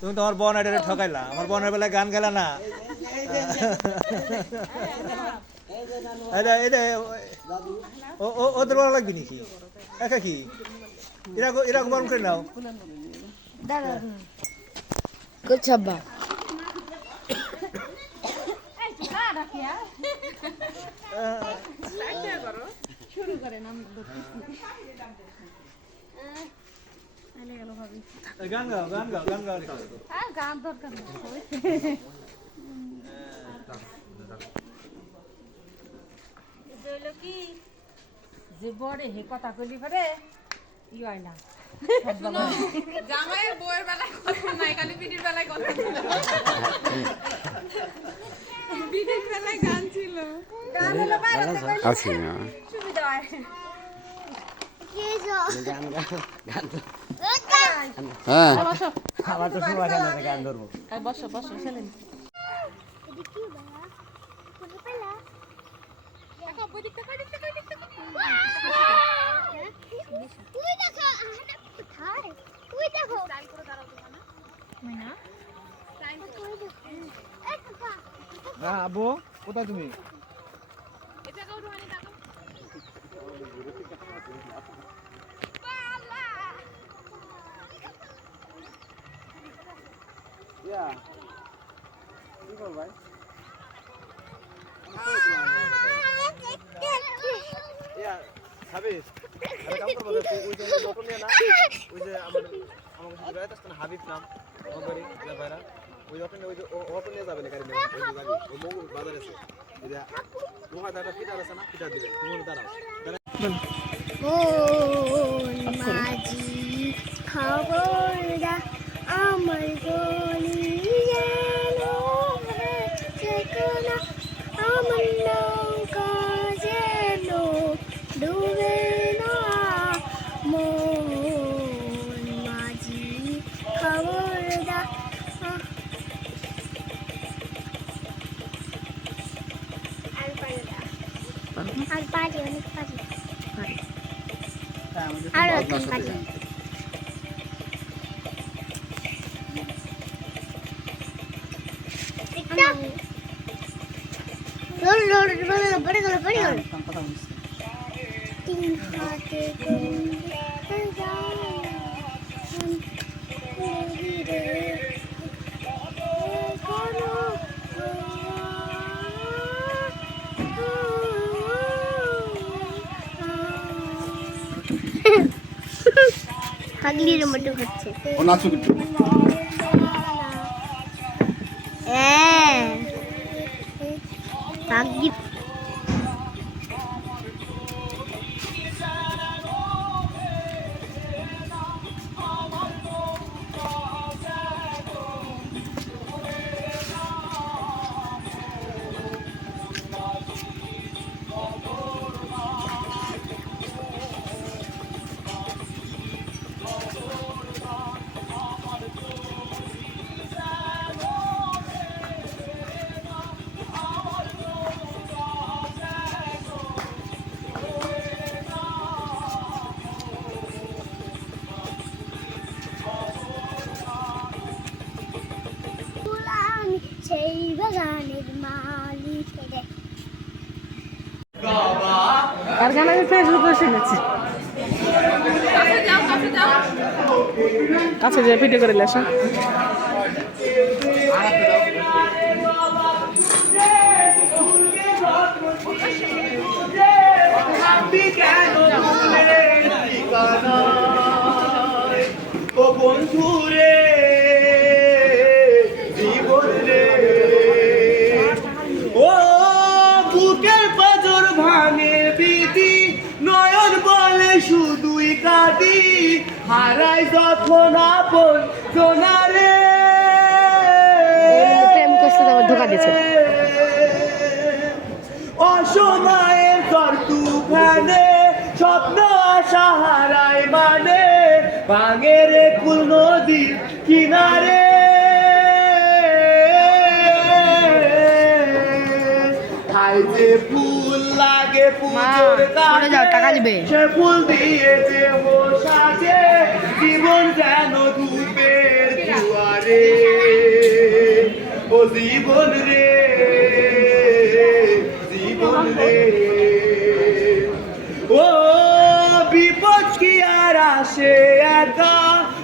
তুমি তো আমার বোন এটা ঠকাইলা, আমার বোনের বেলায় গান গেলা না। ওদের ভালো লাগবে নাকি একা কি এরকম বরণ করে নাও। গান গাও গান গাও গান গাও গান দরকার কি যে বড়ে হে কথা কইলি পারে ই হয় না। জামাইয়ের বউয়ের বেলায় কথা নাই, খালি বিটির বেলায় কথা ছিল। বিটির বেলায় গান ছিল। গান হলো বাইরে আছে না সুবিধা হয়। হ্যাঁ আমার তো সময় হয় না গান ধরবো। বসো বসো ছেলেন। হ্যাঁ আব্বু কোথায় তুমি? কি করো ভাই? হাবিব আরে কাম করবো ওই যে অটো নিয়ে না ওই যে আমার কাছে গাড়ি আসছে না হাবিব নাম ওই ভাইরা ওই অটো নিয়ে ওই যে অটো নিয়ে যাবে না গাড়ি নিয়ে ওই যাবি ওই মঙ্গল বাজার আছে এই যে লোহা দাটা ফিটা আছে না ফিটা দিবে তুমি দাঁড়াও মাঝি খবরদা আমার গলি যেন চেতনা আমার নৌকা যেন ডুবে না মন মাঝি খবরদা আর পারি অনেক পারি আর অনেক পারি পড়ে গেল তিন হাতে হাগলির মতো হচ্ছে ও নাচুক একটু হ্যাঁ হাগলি সেই বাগানের মালিক রে আর গান আমি ফেসবুকে শুনেছি। কাছে যে ভিডিও করে লেসা ও বন্ধু রে জীবন রে ও বুকের পাজর ভাঙে বিধি নয়ন বলে শুধুই কাঁদি হারাই যখন আপন সোনারে প্রেম করতে আবার ধোকা দিয়েছে। অসময়ের ঝড় তুফানে স্বপ্ন আশা হারায় মানে ভাঙের কুল নদীর কিনারে খাই যে ফুল লাগে পুজোর কাছে সে ফুল দিয়ে দেব সাজে জীবন যেন ধূপের জুয়ার রে ও জীবন রে জীবন রে ও বিপদ কি আর আসে একা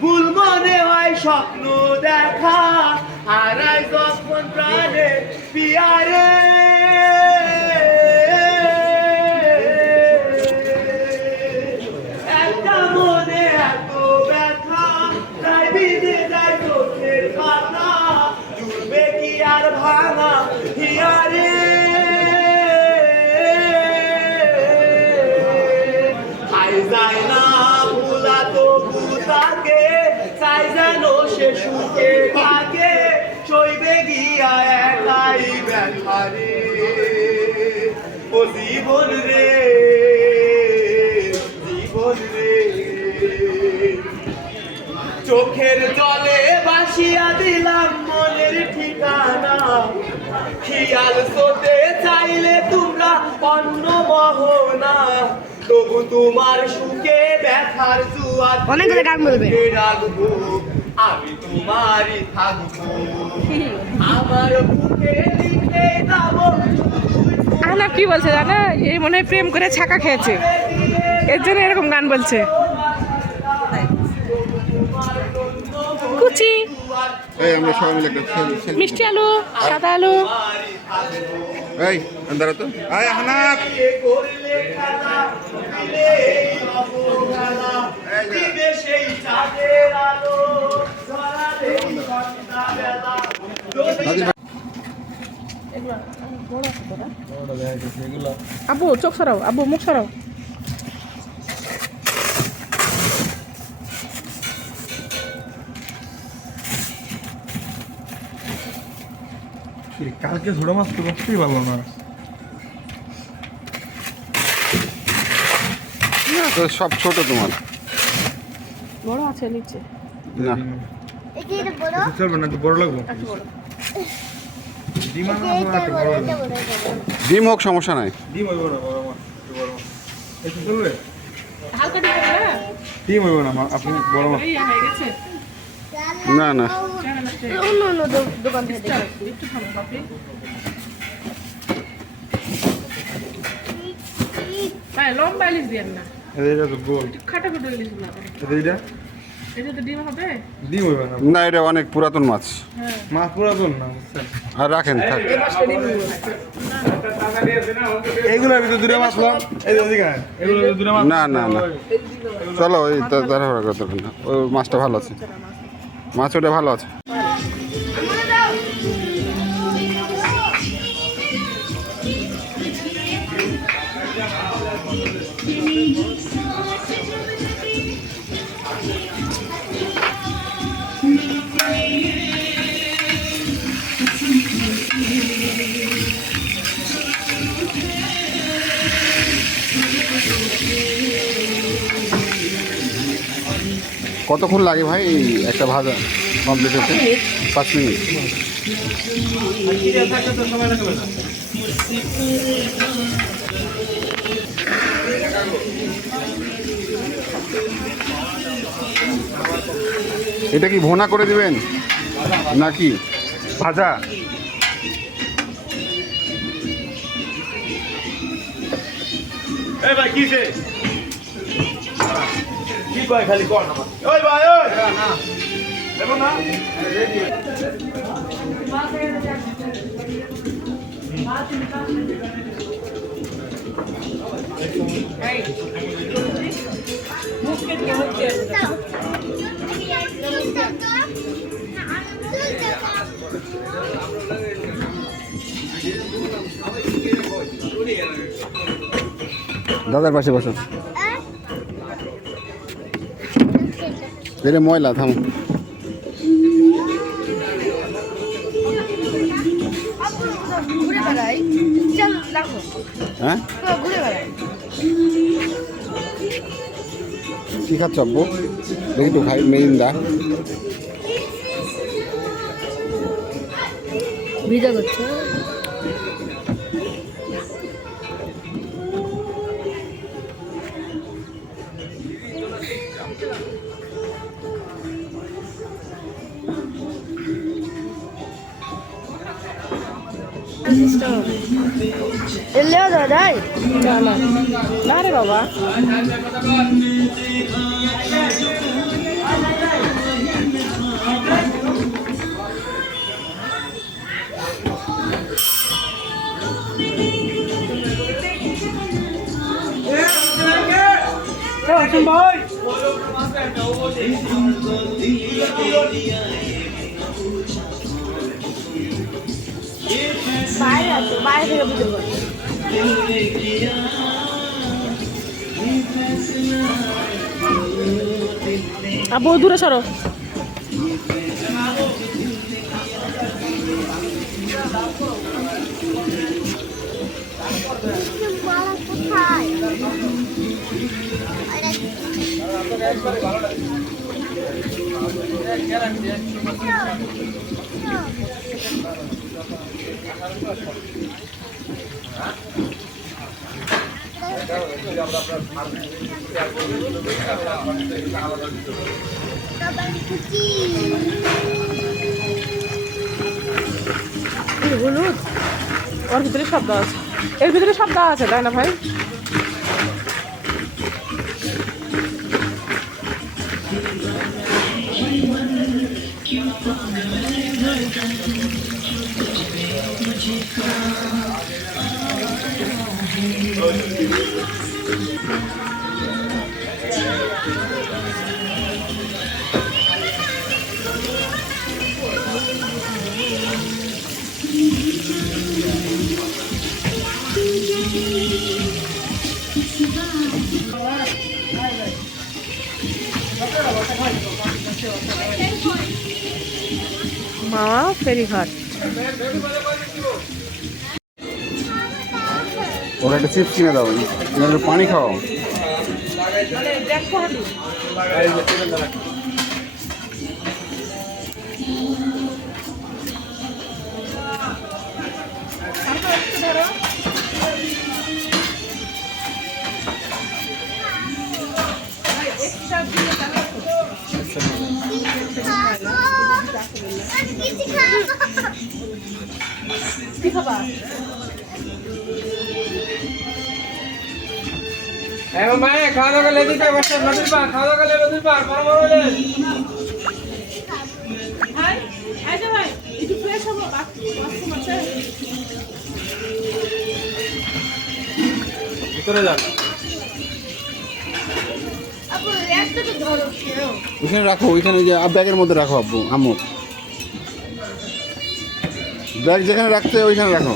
ভুল মনে হয় স্বপ্ন দেখা হারাই যখন প্রাণে পিয়ারে একটা মনে এত ব্যথা তাই বিধে যায় চোখের পাতা জুড়বে কি আর ভাঙা হিয়ারে যায় না ভুলা তো ভূতাকে চাই যেন সে সুখে থাকে সইবে গিয়া একাই ব্যথা রে ও জীবন রে জীবন রে চোখের জলে বাসিয়া দিলাম মনের ঠিকানা খেয়াল সোতে চাইলে তোমরা অন্য মোহনা তবু তোমার সুখে ব্যথার জুয়ার অনেকগুলো গান বলবে। রাখবো আমি তোমারই থাকবো আমার বুকে লিখে যাবো আহনাফ কি বলছে জানো, এই মনে হয় প্রেম করে ছাকা খেয়েছে, এর জন্য এরকম গান বলছে। কুচি এই আমরা সবাই মিলে একটা selfie মিষ্টি আলু, সাদা আলু, এই দাঁড়া তো আয় হানাফ করলে খেলা দিলে এই অবহেলা দিবে সেই চাঁদের আলো ধরালে সন্ধ্যাবেলা আব্বু চোখ সরাও, আব্বু মুখ সরাও। কালকে ছোট মাছ তো রাখতেই পারলো না। তো সব ছোট তোমার বড় আছে নিচে। না এটা এটা বড় চলবে না, একটু বড় লাগবো। ডিম আনা আছে না, একটু বড় লাগবে। ডিম হোক সমস্যা নাই। ডিম হইব না, বড় মাছ একটু বড় মাছ একটু চলবে। হালকা দিয়ে না ডিম হইব না, আপনি বড় মাছ। এই হয়ে গেছে না না অন্য অন্য দোকান থেকে দেখো। একটু খানো বাপি। ভাই লম্বা ইলিশ দিয়েন না, এটা তো গোল। একটু খাটো খাটো ইলিশ না। এটা এটা তো ডিম হবে। ডিম হইব না, না এটা অনেক পুরাতন মাছ। মাছ পুরাতন না, বুঝছেন। আর রাখেন থাক। এইগুলোর ভিতরে দূরে মাছ লাম, এই যে ওদিকে আয়। এগুলোর ভিতরে দূরে মাছ না না না চলো ওই তাড়াহুড়া করতে হবে না, ওই মাছটা ভালো আছে, মাছ ওটা ভালো আছে। কতক্ষণ লাগে ভাই এই একটা ভাজা কমপ্লিট হতে? 5 মিনিট। এটা কি ভোনা করে দিবেন নাকি ভাজা? এই ভাই কিছে কি কয় খালি কোন আমার ওই ভাই ওই না দেখো না রেডি মুখে দিয়ে হচ্ছে দাদার পাশে বসো। এটা ময়লা থামো। ঘুরে বেড়াই, চল রাখো, হ্যাঁ ঘুরে বেড়াই। কি খাচ্ছ আব্বু? দেখি তো খাই মেরিন্দা। ভিজা করছে। এলেও দাদাই না না না রে বাবা বাইরে আছে বাইরে থেকে বুঝতে পারো আবু দূরে সরো হলুদ ওর ভিতরে সব দেওয়া আছে এর ভিতরে সব দেওয়া আছে তাই না ভাই মামা ফেরিঘাট ওরা একটা চিপস কিনে দাও নাহলে পানি খাও কি খাবা খাওয়া দাওয়া করলে দিতে পারছেন নদীর পার খাওয়া দাওয়া করলে নদীর পার বড় বড় হলে ভাই আইজা ভাই একটু ফ্রেশ হবো ভিতরে যান ওইখানে রাখো ওইখানে যে ব্যাগের মধ্যে রাখো আব্বু আম্মু ব্যাগ যেখানে রাখতে ওইখানে রাখো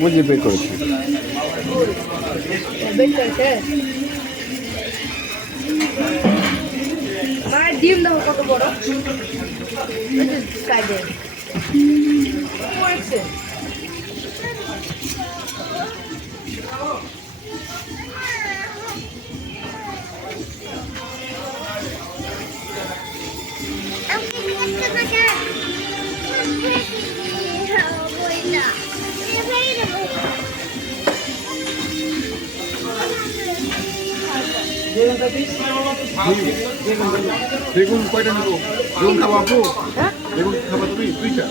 বুঝে পে করেছি ডিম দেখো কত বড় বেগুন কয়টা নেবো বেগুন খাবো আব্বু বেগুন খাবো তুমি দুইটা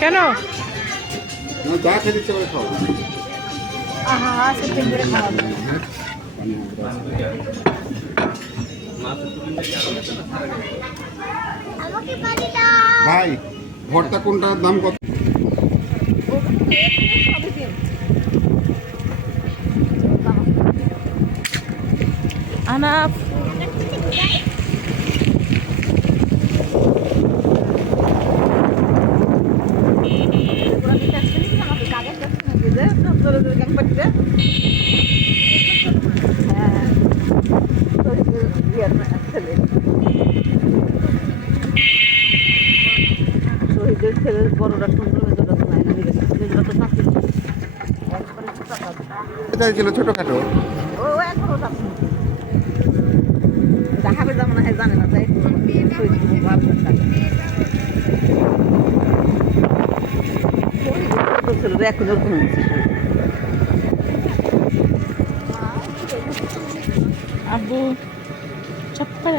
কেন যা খেতে ইচ্ছে করে খাও আহা সেটিং করে খাওয়াবে ভাই ভর্তা কোনটার দাম কত? আনাপ শহীদের ছেলের বড়রা সুন্দর মেজোটা তো নাই না মেজোটা তো চাকরি এটা ছিল ছোটখাটো। ও এখনো চাকরি দেখাবে যেমন হয় জানে না তাই ছেলেরা এখন ওরকম আব্বু চপ্পল